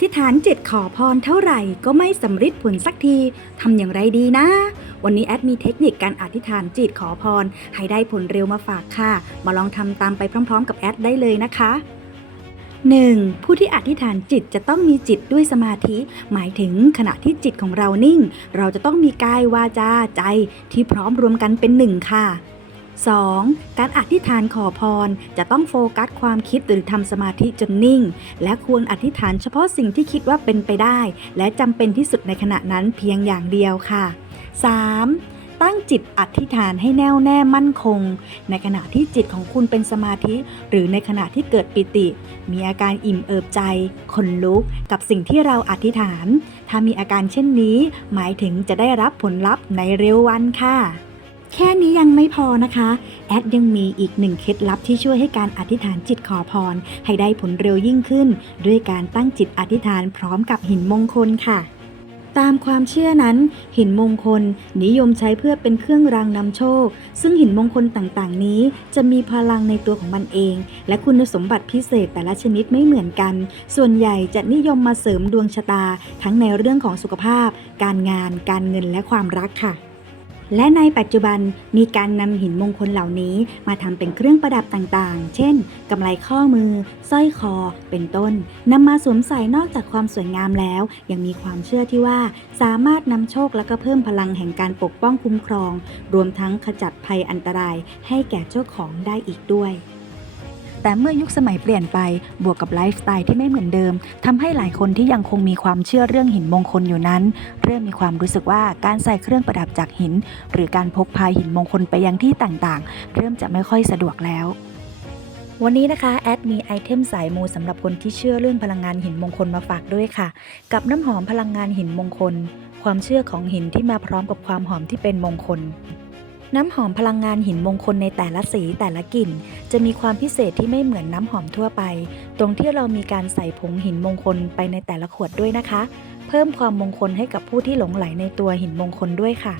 ธิษฐานจิตขอพรเท่าไหร่ก็ไม่สำเร็จผลสักทีทำอย่างไรดีนะ วันนี้แอดมีเทคนิคการอธิษฐานจิตขอพร ให้ได้ผลเร็วมาฝากค่ะ มาลองทำตามไปพร้อม ๆ กับแอดได้เลยนะคะ 1. ผู้ที่อธิษฐานจิตจะต้องมีจิตด้วยสมาธิ หมายถึงขณะที่จิตของเรานิ่ง เราจะต้องมีกายวาจาใจที่พร้อมรวมกันเป็นหนึ่งค่ะ 2. การอธิษฐานขอพรจะต้องโฟกัสความคิดหรือทำสมาธิจนนิ่ง และควรอธิษฐานเฉพาะสิ่งที่คิดว่าเป็นไปได้ และจำเป็นที่สุดในขณะนั้นเพียงอย่างเดียวค่ะ 3. ตั้งจิตอธิษฐานให้แน่วแน่มั่นคง ในขณะที่จิตของคุณเป็นสมาธิ หรือในขณะที่เกิดปิติ มีอาการอิ่มเอิบใจ ขนลุก กับสิ่งที่เราอธิษฐาน ถ้ามีอาการเช่นนี้ หมายถึงจะได้รับผลลัพธ์ในเร็ววันค่ะ แค่นี้ยังไม่พอนะคะ แอดยังมีอีกหนึ่งเคล็ดลับที่ช่วยให้การอธิษฐานจิตขอพร ให้ได้ผลเร็วยิ่งขึ้น ด้วยการตั้งจิตอธิษฐานพร้อมกับหินมงคลค่ะตามความเชื่อนั้น หินมงคลนิยมใช้เพื่อเป็นเครื่องรางนำโชค ซึ่งหินมงคลต่างๆ นี้ จะมีพลังในตัวของมันเอง และคุณสมบัติพิเศษแต่ละชนิดไม่เหมือนกัน ส่วนใหญ่จะนิยมมาเสริมดวงชะตา ทั้งในเรื่องของสุขภาพ การงาน การเงินและความรักค่ะ และในปัจจุบันมีการนำหินมงคลเหล่านี้มาทำเป็นเครื่องประดับต่างๆ เช่นกำไลข้อมือสร้อยคอ เป็นต้นนำมาสวมใส่นอกจากความสวยงามแล้ว ยังมีความเชื่อที่ว่าสามารถนำโชคและก็เพิ่มพลังแห่งการปกป้องคุ้มครอง รวมทั้งขจัดภัยอันตรายให้แก่เจ้าของได้อีกด้วย แต่เมื่อยุคสมัยเปลี่ยนไปบวกกับไลฟ์สไตล์ที่ไม่เหมือนเดิมทำให้หลายคนที่ยังคงมีความเชื่อเรื่องหินมงคลอยู่นั้น เริ่มมีความรู้สึกว่าการใส่เครื่องประดับจากหิน หรือการพกพาหินมงคลไปยังที่ต่างๆ เริ่มจะไม่ค่อยสะดวกแล้ววันนี้นะคะ แอดมีไอเทมสายมูสำหรับคนที่เชื่อเรื่องพลังงานหินมงคลมาฝากด้วยค่ะ กับน้ำหอมพลังงานหินมงคล ความเชื่อของหินที่มาพร้อมกับความหอมที่เป็นมงคล น้ำหอมพลังงานหินมงคลในแต่ละสีแต่ละกลิ่น จะมีความพิเศษที่ไม่เหมือนน้ำหอมทั่วไป ตรงที่เรามีการใส่ผงหินมงคลไปในแต่ละขวดด้วยนะคะ เพิ่มความมงคลให้กับผู้ที่หลงไหลในตัวหินมงคลด้วยค่ะ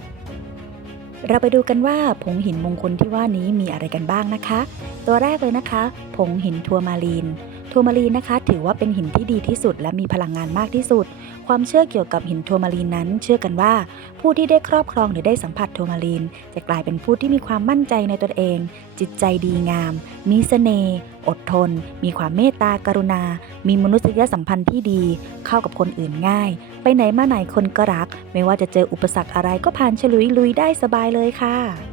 เราไปดูกันว่าผงหินมงคลที่ว่านี้มีอะไรกันบ้างนะคะ ตัวแรกเลยนะคะ ผงหินทัวร์มาลีน ทัวมาลีนนะคะ ถือว่าเป็นหินที่ดีที่สุด และมีพลังงานมากที่สุด ความเชื่อเกี่ยวกับหินทัวมาลีนนั้น เชื่อกันว่า ผู้ที่ได้ครอบครองหรือได้สัมผัสทัวมาลีน จะกลายเป็นผู้ที่มีความมั่นใจในตนเอง จิตใจดีงาม มีเสน่ห์อดทน มีความเมตตากรุณา มีมนุษยสัมพันธ์ที่ดี เข้ากับคนอื่นง่าย ไปไหนมาไหนคนก็รัก ไม่ว่าจะเจออุปสรรคอะไรก็ผ่านฉลุยลุยได้สบายเลยค่ะ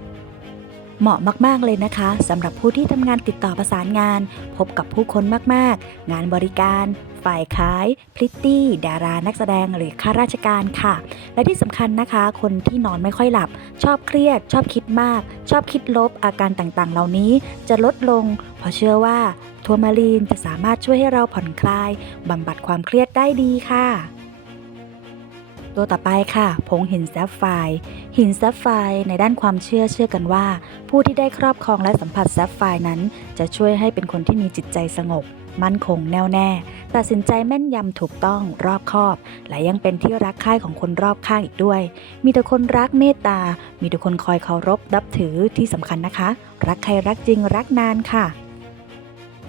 เหมาะมาก ๆ เลยนะคะสำหรับผู้ที่ทำงานติดต่อประสานงาน พบกับผู้คนมาก ๆ งานบริการ ฝ่ายขาย พริตตี้ ดารานักแสดงหรือข้าราชการค่ะ และที่สำคัญนะคะ คนที่นอนไม่ค่อยหลับ ชอบเครียด ชอบคิดมาก ชอบคิดลบอาการต่างๆ เหล่านี้จะลดลง เพราะเชื่อว่าทัวร์มาลีนจะสามารถช่วยให้เราผ่อนคลายบำบัดความเครียดได้ดีค่ะ ตัวต่อไปค่ะ ผงหินแซฟไฟหินแซฟไฟในด้านความเชื่อเชื่อกันว่า ผู้ที่ได้ครอบครองและสัมผัสแซฟไฟนั้น จะช่วยให้เป็นคนที่มีจิตใจสงบ มั่นคงแน่วแน่ ตัดสินใจแม่นยำถูกต้องรอบคอบ และยังเป็นที่รักใคร่ของคนรอบข้างอีกด้วย มีแต่คนรักเมตตา มีแต่คนคอยเคารพนับถือที่สำคัญนะคะ รักใครรักจริงรักนานค่ะ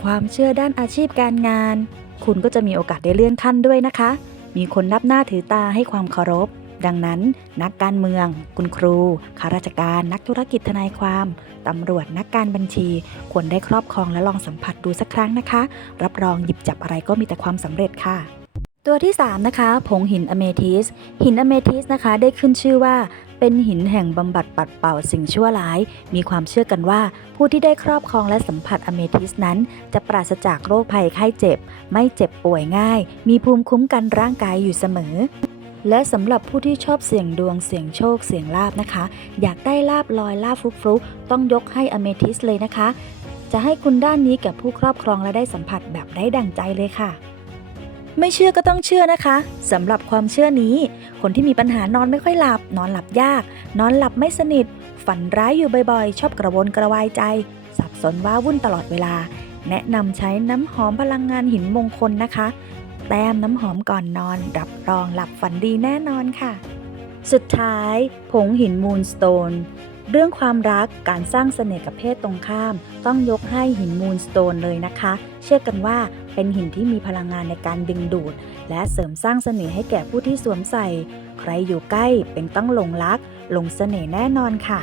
ความเชื่อด้านอาชีพการงาน คุณก็จะมีโอกาสได้เลื่อนขั้นด้วยนะคะ มีคนนับหน้าถือตาให้ความเคารพ ดังนั้น นักการเมือง คุณครูข้าราชการ นักธุรกิจทนายความ ตำรวจนักการบัญชี ควรได้ครอบครองและลองสัมผัสดูสักครั้งนะคะ รับรองหยิบจับอะไรก็มีแต่ความสำเร็จค่ะ ตัวที่ 3 นะคะ ผงหินอเมทิส หินอเมทิสนะคะ ได้ขึ้นชื่อว่าเป็นหินแห่งบำบัดปัดเป่าสิ่งชั่วร้าย มีความเชื่อกันว่า ผู้ที่ได้ครอบครองและสัมผัสอเมทิสนั้น จะปราศจากโรคภัยไข้เจ็บ ไม่เจ็บป่วยง่าย มีภูมิคุ้มกันร่างกายอยู่เสมอ และสำหรับผู้ที่ชอบเสี่ยงดวงเสี่ยงโชคเสี่ยงลาบนะคะ อยากได้ลาบลอยลาบฟลุกฟุกๆต้องยกให้อเมทิสเลยนะคะ จะให้คุณด้านนี้กับผู้ครอบครองและได้สัมผัสแบบได้ดั่งใจเลยค่ะ ไม่เชื่อก็ต้องเชื่อนะคะสำหรับความเชื่อนี้ คนที่มีปัญหานอนไม่ค่อยหลับ นอนหลับยาก นอนหลับไม่สนิท ฝันร้ายอยู่บ่อยๆ ชอบกระวนกระวายใจ สับสนว้าวุ่นตลอดเวลา แนะนำใช้น้ำหอมพลังงานหินมงคลนะคะ แต้มน้ำหอมก่อนนอน รับรองหลับฝันดีแน่นอนค่ะ สุดท้าย ผงหินมูนสโตน เรื่องความรักการสร้างเสน่ห์กับเพศตรงข้าม ต้องยกให้หินมูนสโตนเลยนะคะ เชื่อกันว่าเป็นหินที่มีพลังงานในการดึงดูด และเสริมสร้างเสน่ห์ให้แก่ผู้ที่สวมใส่ ใครอยู่ใกล้เป็นต้องหลงรักหลงเสน่ห์แน่นอนค่ะ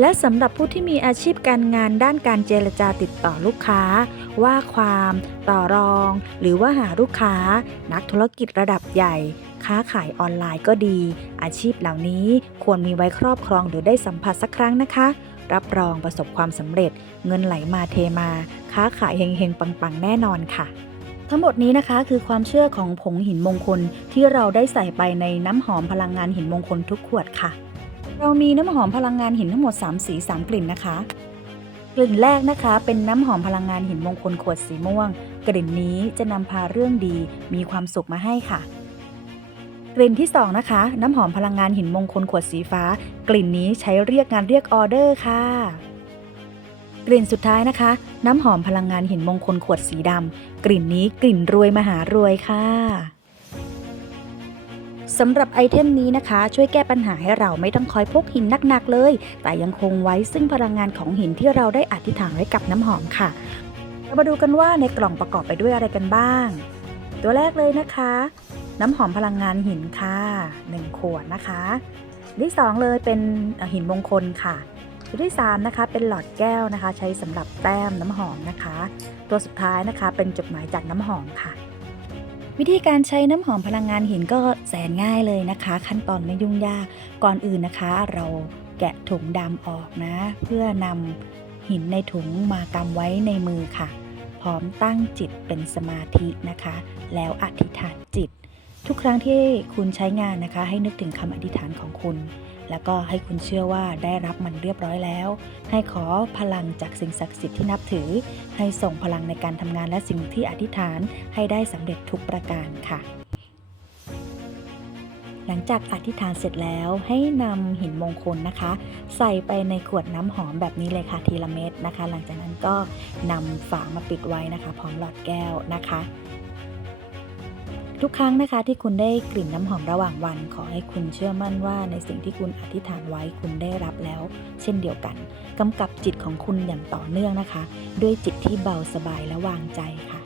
และสำหรับผู้ที่มีอาชีพการงานด้านการเจรจาติดต่อลูกค้า ว่าความ ต่อรอง หรือว่าหาลูกค้า นักธุรกิจระดับใหญ่ ค้าขายออนไลน์ก็ดี อาชีพเหล่านี้ควรมีไว้ครอบครองหรือได้สัมผัสสักครั้งนะคะ รับรองประสบความสำเร็จ เงินไหลมาเทมา ค้าขายเฮงๆ ปังๆ แน่นอนค่ะทั้งหมดนี้นะคะคือความเชื่อของผงหินมงคลที่เราได้ใส่ไปในน้ำหอมพลังงานหินมงคลทุกขวดค่ะ เรามีน้ำหอมพลังงานหินทั้งหมด 3 สี 3 กลิ่นนะคะ กลิ่นแรกนะคะ เป็นน้ำหอมพลังงานหินมงคลขวดสีม่วง กลิ่นนี้จะนำพาเรื่องดีมีความสุขมาให้ค่ะ กลิ่นที่ 2 นะคะ น้ำหอมพลังงานหินมงคลขวดสีฟ้า กลิ่นนี้ใช้เรียกงานเรียกออเดอร์ค่ะ กลิ่นสุดท้ายนะคะ น้ำหอมพลังงานหินมงคลขวดสีดำกลิ่นนี้กลิ่นรวยมหารวยค่ะสำหรับไอเทมนี้นะคะ ช่วยแก้ปัญหาให้เราไม่ต้องคอยพกหินหนักๆเลย แต่ยังคงไว้ซึ่งพลังงานของหินที่เราได้อธิษฐานไว้กับน้ำหอมค่ะเรามาดูกันว่าในกล่องประกอบไปด้วยอะไรกันบ้าง ตัวแรกเลยนะคะ น้ำหอมพลังงานหินค่ะ1ขวดนะคะที่สองเลยเป็นหินมงคลค่ะตัวที่3นะคะเป็นหลอดแก้วนะคะ ใช้สำหรับแต้มน้ำหอมนะคะ ตัวสุดท้ายนะคะเป็นจดหมายจากน้ำหอมค่ะ วิธีการใช้น้ำหอมพลังงานหินก็แสนง่ายเลยนะคะ ขั้นตอนไม่ยุ่งยากก่อนอื่นนะคะ เราแกะถุงดำออกนะ เพื่อนำหินในถุงมากำไว้ในมือค่ะ พร้อมตั้งจิตเป็นสมาธินะคะ แล้วอธิษฐานจิต ทุกครั้งที่คุณใช้งานนะคะ ให้นึกถึงคำอธิษฐานของคุณ แล้วก็ให้คุณเชื่อว่าได้รับมันเรียบร้อยแล้ว ให้ขอพลังจากสิ่งศักดิ์สิทธิ์ที่นับถือ ให้ส่งพลังในการทำงานและสิ่งที่อธิษฐานให้ได้สำเร็จทุกประการค่ะ หลังจากอธิษฐานเสร็จแล้วให้นำหินมงคลนะคะ ใส่ไปในขวดน้ำหอมแบบนี้เลยค่ะทีละเม็ดนะคะ หลังจากนั้นก็นำฝามาปิดไว้นะคะ พร้อมหลอดแก้วนะคะ ทุกครั้งนะคะที่คุณได้กลิ่นน้ำหอมระหว่างวัน ขอให้คุณเชื่อมั่นว่าในสิ่งที่คุณอธิษฐานไว้คุณได้รับแล้ว เช่นเดียวกันกำกับจิตของคุณอย่างต่อเนื่องนะคะ ด้วยจิตที่เบาสบายและวางใจค่ะ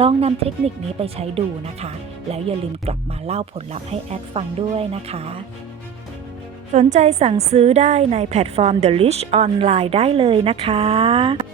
ลองนำเทคนิคนี้ไปใช้ดูนะคะ แล้วอย่าลืมกลับมาเล่าผลลัพธ์ให้แอดฟังด้วยนะคะ สนใจสั่งซื้อได้ในแพลตฟอร์ม The Rich Online ได้เลยนะคะ